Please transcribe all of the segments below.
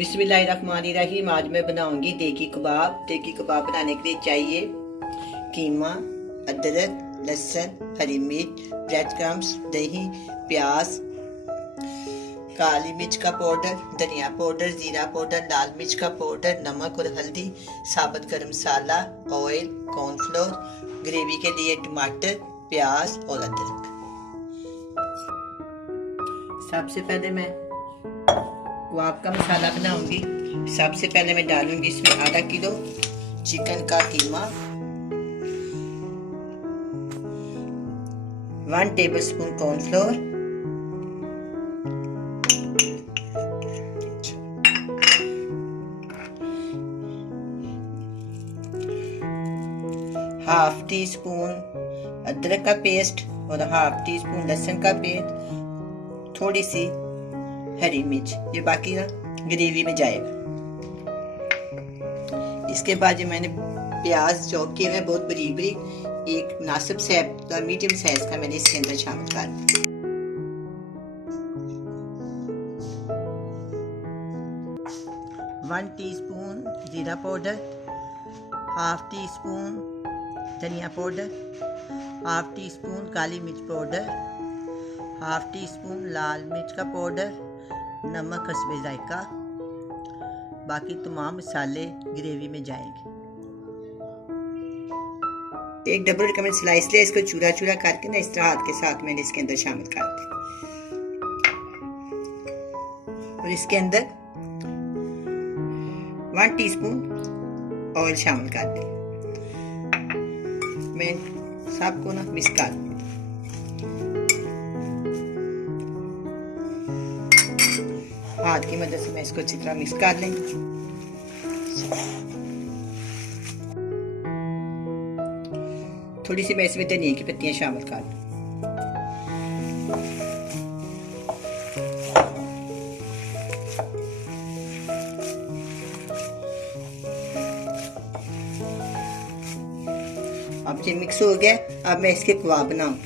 बिस्मिल्लाहिर्रहमानिर्रहीम। आज मैं बनाऊंगी देगी कबाब। देगी कबाब बनाने के लिए चाहिए कीमा, अदरक, लहसुन, हरी मिर्च, ब्रेड क्रम्स, दही, प्याज, काली मिर्च का पाउडर, धनिया पाउडर, जीरा पाउडर, लाल मिर्च का पाउडर, नमक और हल्दी, साबुत गरम मसाला, ऑयल, कॉर्नफ्लोर, ग्रेवी के लिए टमाटर, प्याज और अदरक। सबसे पहले मैं कबाब का मसाला बनाऊंगी। सबसे पहले मैं डालूंगी इसमें आधा किलो चिकन का कीमा, 1 tablespoon cornflour, half tea spoon अदरक का पेस्ट और हाफ टी स्पून लहसुन का पेस्ट, थोड़ी सी हरी मिर्च, ये बाकी ना ग्रेवी में जाएगा। इसके बाद ये मैंने प्याज चॉप किए हुए बहुत बारीक बारीक, एक मुनासिब साइज मीडियम साइज का मैंने इसके अंदर शामिल कर दिया। 1 टीस्पून जीरा पाउडर, हाफ टी स्पून धनिया पाउडर, हाफ टी स्पून काली मिर्च पाउडर, हाफ टी स्पून लाल मिर्च का पाउडर, नमक हस्बे जायका। बाकी तमाम मसाले ग्रेवी में जाएंगे। एक डबल का मैंने स्लाइस लिया, इसको चूरा चूरा करके ना इस तरह हाथ के साथ मैंने इसके अंदर शामिल कर दिया और इसके अंदर 1 टीस्पून ऑयल शामिल कर दिया। मैं सबको ना मिक्स कर दूंगी। हाथ की मदद से मैं इसको अच्छी तरह मिक्स कर लेंगे। थोड़ी सी मैं इसमें धनिया की पत्तियां शामिल कर दूं। अब ये मिक्स हो गया। अब मैं इसके कबाब बनाऊं।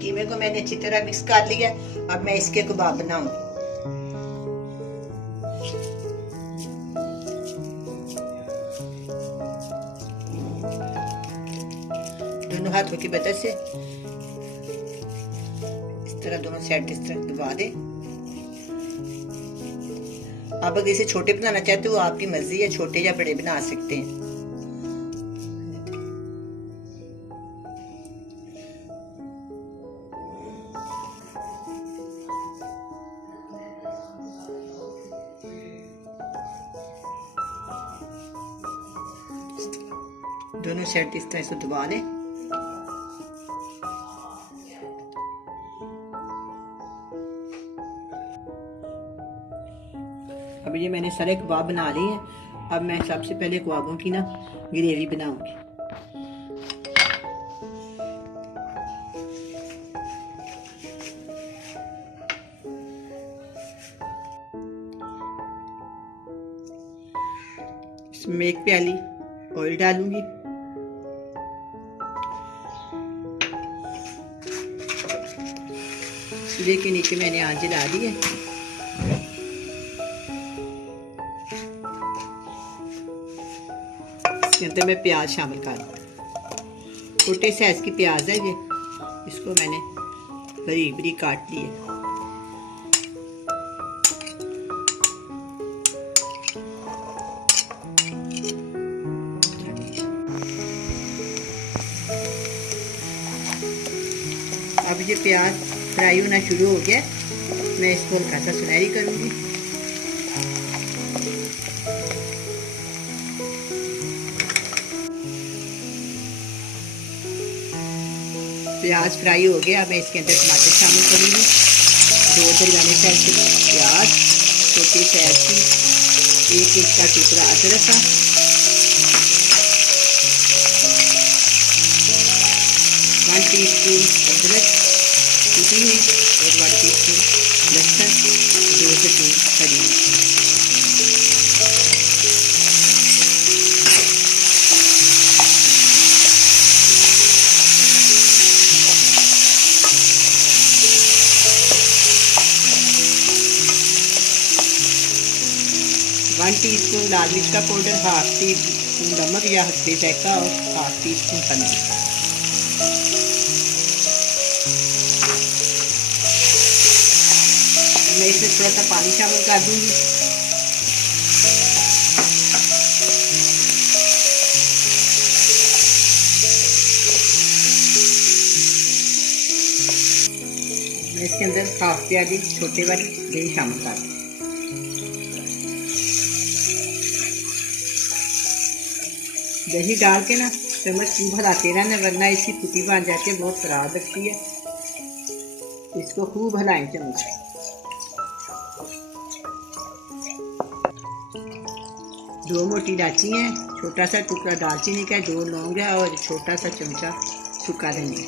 कीमे को मैंने अच्छी तरह मिक्स कर लिया। अब मैं इसके कबाब बनाऊं। दोनों हाथों की मदद से इस तरह दोनों साइड इस तरह दबा दे। आप अगर इसे छोटे बनाना चाहते हो आपकी मर्जी है, छोटे या बड़े बना सकते हैं। दोनों साइड इस तरह से दबा लें। अब ये मैंने सारे कबाब बना लिए हैं। अब मैं सबसे पहले कबाबों की ना ग्रेवी बनाऊंगी। इसमें 1 प्याली ऑयल डालूंगी। चूल्हे के नीचे मैंने आंच जला दी है। इसके अंदर मैं प्याज शामिल कर दूँ। छोटे साइज की प्याज है ये, इसको मैंने बारीक बारीक काट ली है। अब ये प्याज फ्राई होना शुरू हो गया। मैं इसको हल्का सा सुनहरी करूंगी। प्याज फ्राई हो गया। अब मैं इसके अंदर टमाटर शामिल करूंगी। 2 दरमियाने साइज के प्याज, छोटी साइज की 1 इंच का टुकड़ा अदरक का, 1 टीस्पून अदरक कुटी हुई और 1 टीस्पून लहसुन, 2 से 3 हरी मिर्च। 1 टीस्पून लाल मिर्च का पाउडर, हाफ टी स्पून नमक या हल्दी जायका और हाफ टी स्पून हल्दी। मैं इसमें थोड़ा सा पानी शामिल कर दूंगी। मैं इसके अंदर हाफ प्याली छोटे वाली दही शामिल कर दूँ। दही डाल के ना चम्मच खूब हिलाते रहना, वरना इसकी कुटी बन जाती है, बहुत खराब लगती है। इसको खूब हिलाएं चम्मच। दो मोटी इलायची है, छोटा सा टुकड़ा दालचीनी का, 2 लौंग है और छोटा सा चमचा सूखा धनिया।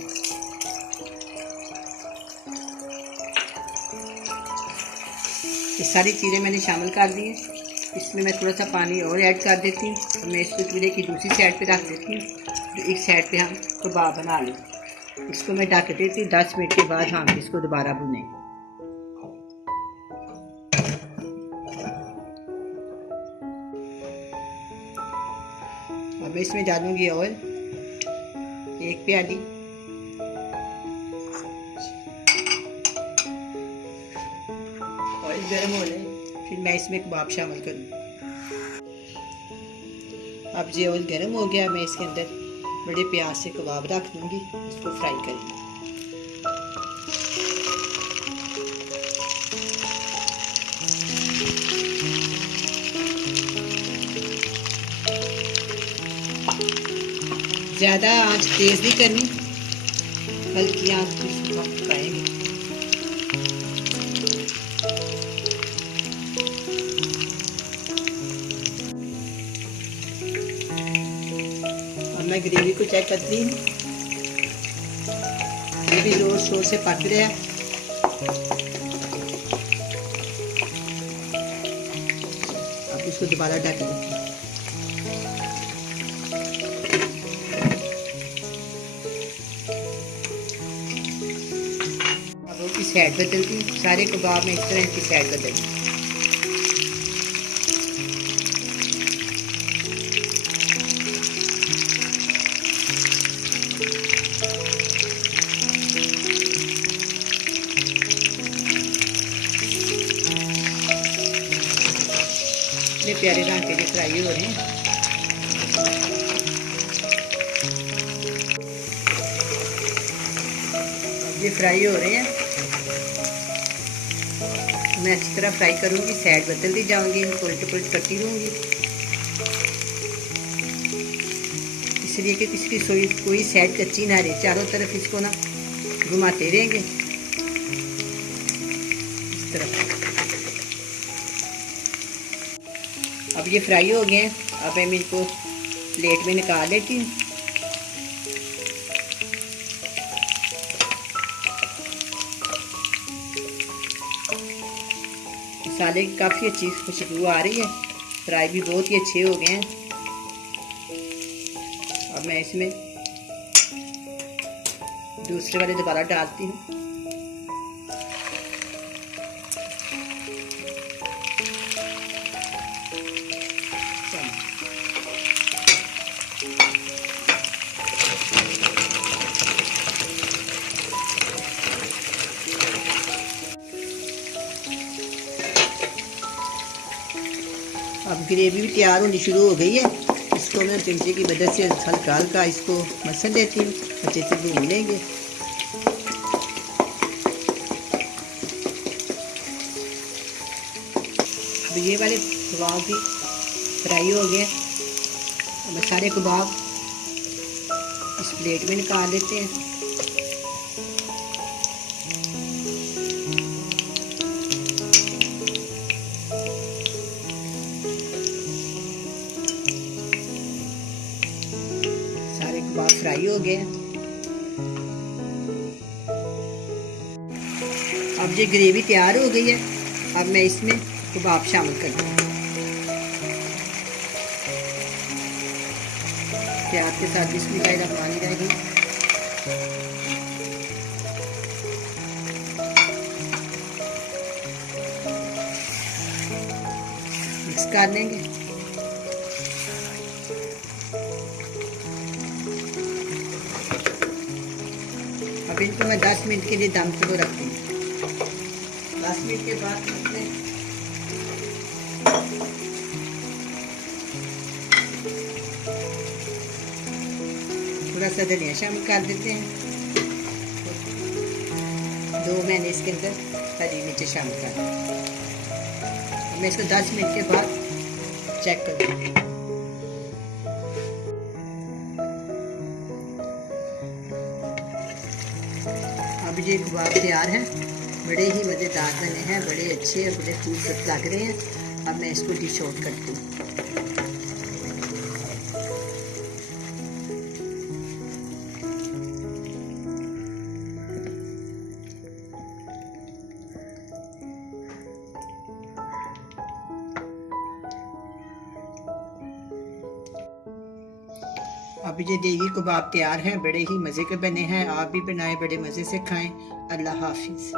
ये सारी चीज़ें मैंने शामिल कर दी हैं। इसमें मैं थोड़ा सा पानी और ऐड कर देती हूँ और मैं इसको चूल्हे की दूसरी साइड पे रख देती हूँ। तो एक साइड पे हम कबाब बना लें। इसको मैं ढक देती हूँ, 10 मिनट के बाद हम इसको दोबारा भुनें। अब मैं इसमें डालूंगी ऑयल 1 प्याली। ऑयल गर्म हो जाए फिर मैं इसमें कबाब शामिल करूँ। अब ये ऑयल गर्म हो गया, मैं इसके अंदर बड़े प्याज से कबाब रख दूँगी, इसको फ्राई करेंगे। ज़्यादा आंच तेज़ नहीं करनी, हल्की आंच पे इसको पकाएंगे। मैं ग्रेवी को चेक करती हूँ, ये भी जोर शोर से पक रहा है। अब इसको दोबारा ढक देती हूँ। अब उसकी साइड बदलती हूँ, सारे कबाब में इस तरह की साइड बदलती हूँ। इतने प्यारे रंग के फ्राई हो रहे हैं। ये फ्राई हो रहे हैं, मैं अच्छी तरह फ्राई करूंगी, साइड बदलती जाऊंगी, इनको उल्ट पुलट करती रहूंगी, इसलिए कि किसी की कोई साइड कच्ची ना रहे। चारों तरफ इसको ना घुमाते रहेंगे इस तरफ। अब ये फ्राई हो गए हैं, अब मैं इनको प्लेट में निकाल लेती हूँ। मसाले की काफ़ी अच्छी खुशबू आ रही है, फ्राई भी बहुत ही अच्छे हो गए हैं। अब मैं इसमें दूसरे वाले दोबारा डालती हूँ। अब ग्रेवी भी तैयार होनी शुरू हो गई है। इसको मैं चमचे की मदद से हल्का हल्का इसको मसल लेती हूँ, अच्छे से भून लेंगे। अब ये वाले कबाब भी फ्राई हो गए। अब सारे कबाब इस प्लेट में निकाल लेते हैं। कबाब फ्राई हो गए। अब ये ग्रेवी तैयार हो गई है, अब मैं इसमें कबाब शामिल कर दूँगी। प्याज के साथ बिस्मिल्लाहिर्रहमानिर्रहीम। मिक्स कर लेंगे। अब इनको मैं 10 मिनट के लिए दम को रख दूँगी। 10 मिनट के बाद इसमें थोड़ा सा धनिया शामिल कर देते हैं। 2 मैंने इसके अंदर हरी मिर्च शामिल कर दी। मैं इसको 10 मिनट के बाद चेक कर दूँगी। अब ये कबाब तैयार हैं, बड़े ही मज़ेदार बने हैं, बड़े अच्छे और बड़े खूबसूरत लग रहे हैं। अब मैं इसको डिश आउट करती हूँ। अब ये देगी कबाब तैयार हैं, बड़े ही मज़े के बने हैं। आप भी बनाएं, बड़े मज़े से खाएं। अल्लाह हाफिज़।